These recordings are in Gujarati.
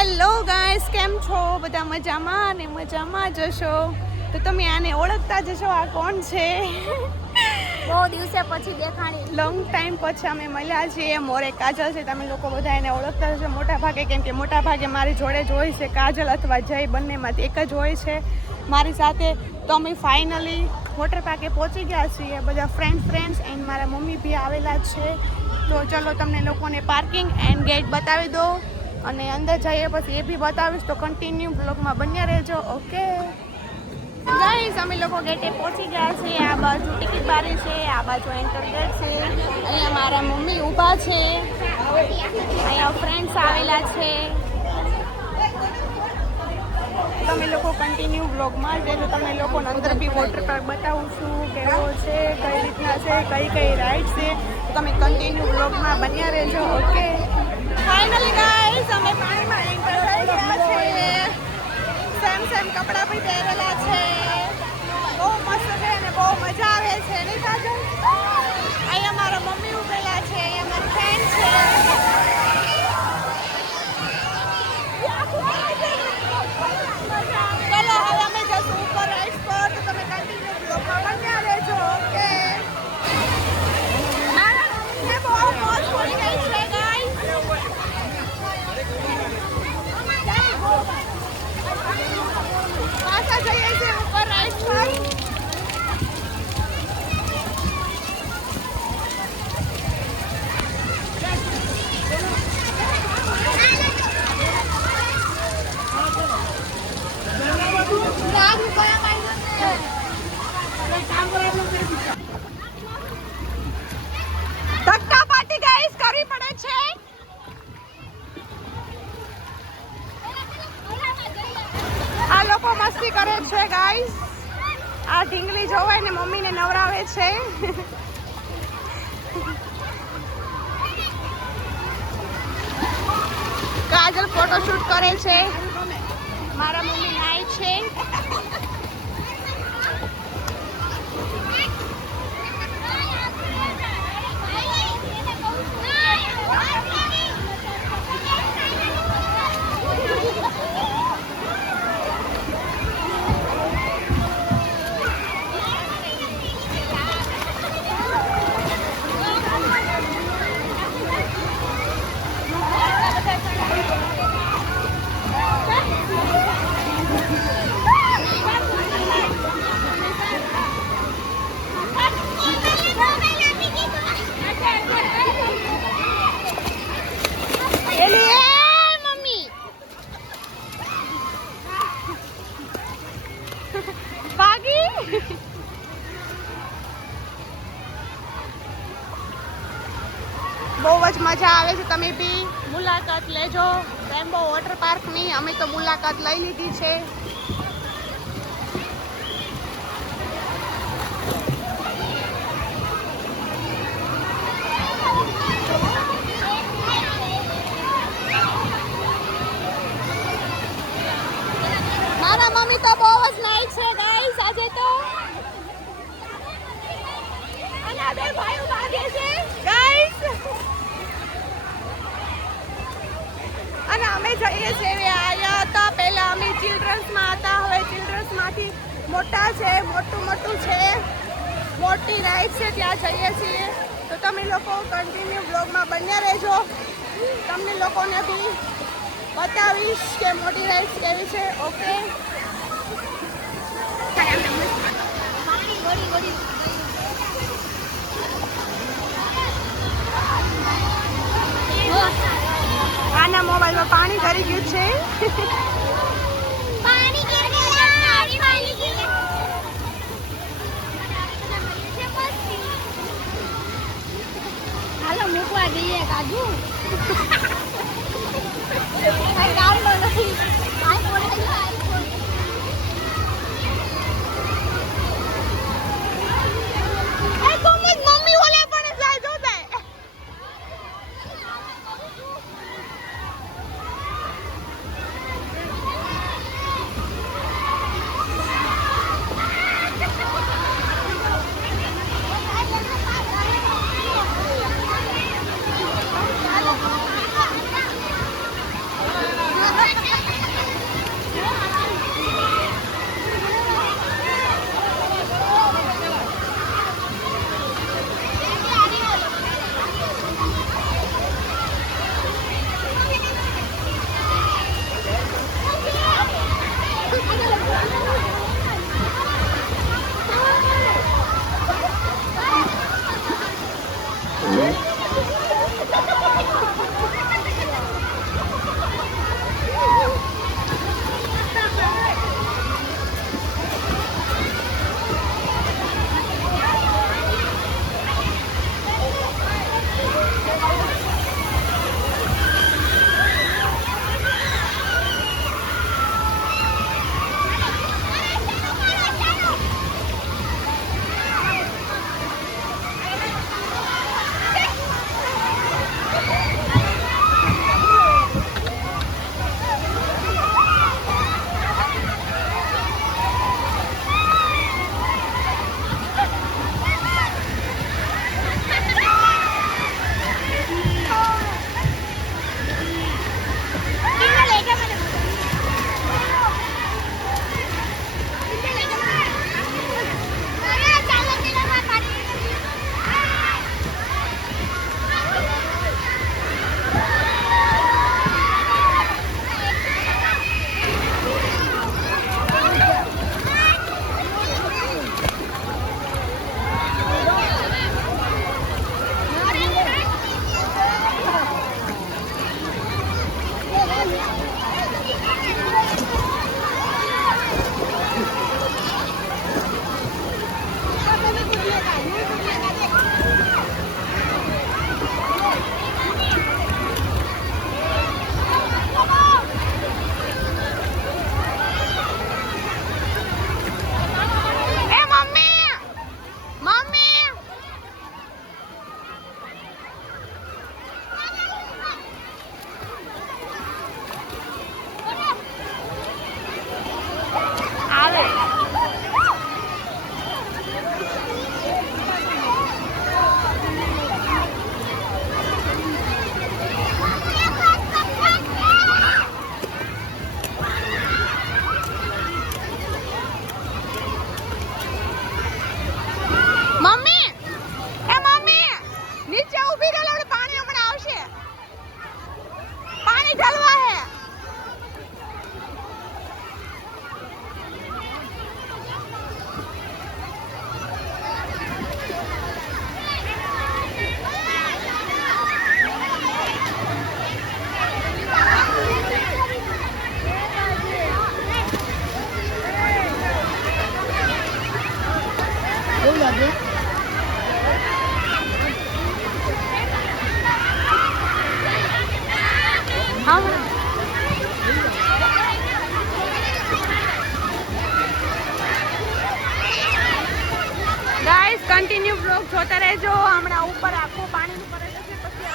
હેલો ગાઈસ, કેમ છો? બધા મજામાં અને મજામાં જશો તો તમે આને ઓળખતા જશો. આ કોણ છે? બહુ દિવસે પછી દેખાણી, લોંગ ટાઈમ પછી અમે મળ્યા છીએ. મોરે કાજલ છે. તમે લોકો બધા એને ઓળખતા જશો મોટા ભાગે, કેમ કે મોટા ભાગે મારી જોડે જ હોય છે કાજલ અથવા જય, બંનેમાંથી એક જ હોય છે મારી સાથે. તો અમે ફાઇનલી વોટર પાર્કે પહોંચી ગયા છીએ, બધા ફ્રેન્ડ્સ એન્ડ મારા મમ્મી બી આવેલા છે. તો ચલો તમને લોકોને પાર્કિંગ એન્ડ ગેટ બતાવી દો અને અંદર જઈએ પછી એ બી બતાવીશ. તો કન્ટિન્યુ બ્લોગમાં બન્યા રહેજો. ઓકે ગાઈસ, અમે લોકો ગેટે પહોંચી ગયા છીએ. આ બાજુ ટિકિટ બારી છે, આ બાજુ એન્ટર ગેટ છે. અહીંયા મારા મમ્મી ઊભા છે, અહીંયા ફ્રેન્ડ્સ આવેલા છે. તમે લોકો કન્ટિન્યુ બ્લોગમાં જઈને તમને લોકોને અંદર બી વોટર પાર્ક બતાવું છું, કેવો છે, કઈ રીતના છે, કઈ રાઈડ છે. તમે કન્ટિન્યુ બ્લોગમાં બન્યા રહેજો. ઓકે ફાઇનલી ગાઈસ, અમે પાણીમાં એન્ટર થઈ ગયા છીએ. સેમ કપડાં પણ પહેરેલા છે. બહુ મસ્ત છે અને બહુ મજા આવે છે. નહીં કાજલ? અહીંયા મારા મમ્મી ઉભેલા છે, અહીંયા મારી ફ્રેન્ડ છે. ચલો હવે અમે જશું ઉપર રાઈડ પર. તો તમે કન્ટિન્યુ બ્લોગમાં બન્યા રહેજો. ઓકે બહુ મોજ પડી ગઈ છે ગાઈસ. પાછા જઈએ છીએ ઉપર રાઈડ પર. ધક્કા પાટી ગાઈસ કરવી પડે છે. આ લોકો મસ્તી કરે છે ગાઈસ. આ ઢીંગલી જોવાય ને મમ્મીને નવરાવે છે. કાજલ ફોટોશૂટ કરે છે. મારા મમ્મી નાય છે. બહુ જ મજા આવે છે. તમે બી મુલાકાત લેજો રેમ્બો વોટર પાર્કની. અમે તો મુલાકાત લઈ લીધી છે. મારા મમ્મી તો બહુ જ નાઈટ છે ગાઈસ આજે તો. અને આ બે ભાઈઓ ભાગે છે ગાઈસ. અને અમે જઈએ છીએ આવ્યા હતા પહેલા અમે ચિલ્ડ્રન્સમાં હતા, હવે ચિલ્ડ્રન્સમાંથી મોટા છે, મોટું છે, મોટી રાઈડ છે, ત્યાં જઈએ છીએ. તો તમે લોકો કન્ટિન્યુ બ્લોગમાં બન્યા રહેજો. તમને લોકોને બી બતાવીશ કે મોટી રાઈડ કેવી છે. ઓકે આના મોબાઈલમાં પાણી ભરી ગયું છે. હાલો મૂકવા જઈએ કાજુ. મમ્મી ઓલે પણ જાય જોતા. જોતા રહેજો. હમણાં ઉપર આખું પાણી ભરાઈ જશે પછી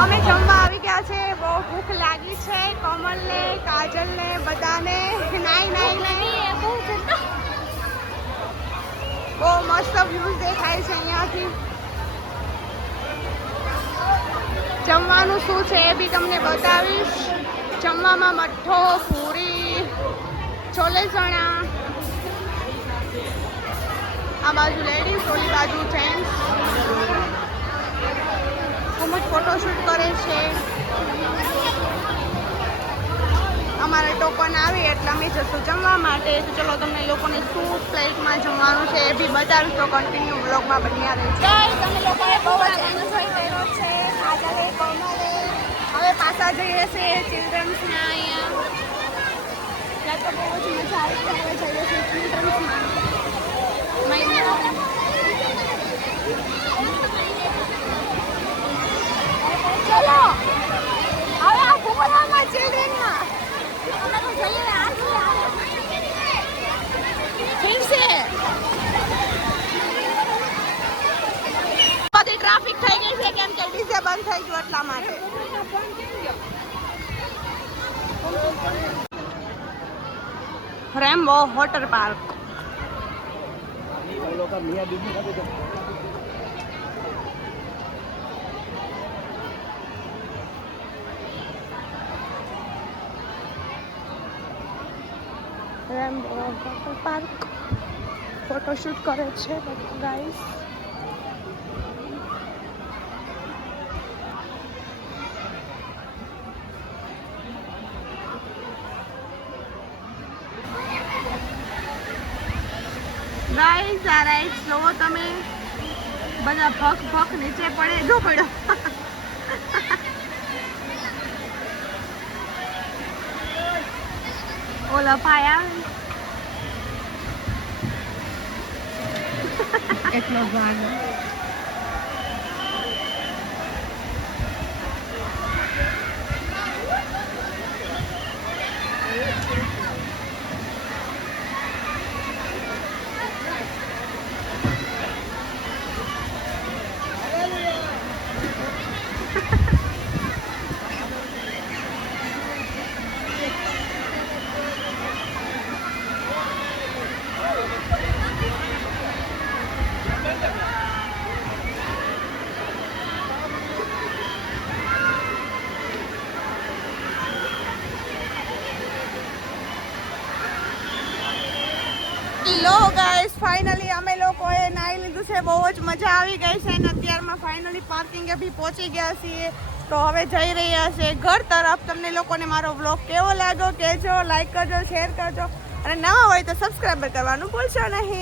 અમે જમવા આવી ગયા છે. બહુ ભૂખ લાગી છે કોમલને, કાજલને, બધાને. બહુ મસ્ત વ્યૂઝ દેખાય છે અહીંયાથી. જમવાનું શું છે એ બી તમને બતાવીશ. જમવામાં મઠ્ઠો, પૂરી, છોલે ચણા. આ બાજુ લેડીઝ, ઓલી બાજુ જેન્ટ્સ. અમુક ફોટોશૂટ કરે છે. અમારે ટોકન આવી એટલે અમે જશું જમવા માટે. તો ચલો તમને લોકોને શું પ્લેટમાં જમવાનું છે એ બી બતાવીશ. તો કન્ટિન્યુ બ્લોગમાં બન્યા રહેશે. તમે લોકોએ બહુ જ એન્જોય કર્યો છે. કાજલે, કોમલે. હવે પાછા જઈએ છીએ ચિલ્ડ્રન્સના અહીંયા. ત્યાં તો બહુ જ મજા આવી છે. હવે જઈએ છીએ ચિલ્ડ્રન્સમાં. ચલો હવે આ ફૂલામાં ચિલ્ડ્રનમાં અમે તો જઈએ ઠીક છે. બધી ટ્રાફિક થઈ ગઈ છે કેમ કે ડીજે બંધ થઈ ગયું એટલા માટે. Rambo water park. Rambo water park photoshoot કરે છે ગાઈસ. ગાઈસ આ રાઈડ સ્લો તમે બધા ભક નીચે પડે. જો પડ્યો. ઓલા પાયા એટલો ભાગ. ફાઇનલી અમે લોકોએ નાહી લીધું છે, બહુ જ મજા આવી ગઈ છે અને અત્યારમાં ફાઇનલી પાર્કિંગે બી પહોંચી ગયા છીએ. તો હવે જઈ રહ્યા છે ઘર તરફ. તમને લોકોને મારો વ્લોગ કેવો લાગ્યો કહેજો, લાઈક કરજો, શેર કરજો અને નવા હોય તો સબસ્ક્રાઈબર કરવાનું ભૂલશો નહીં.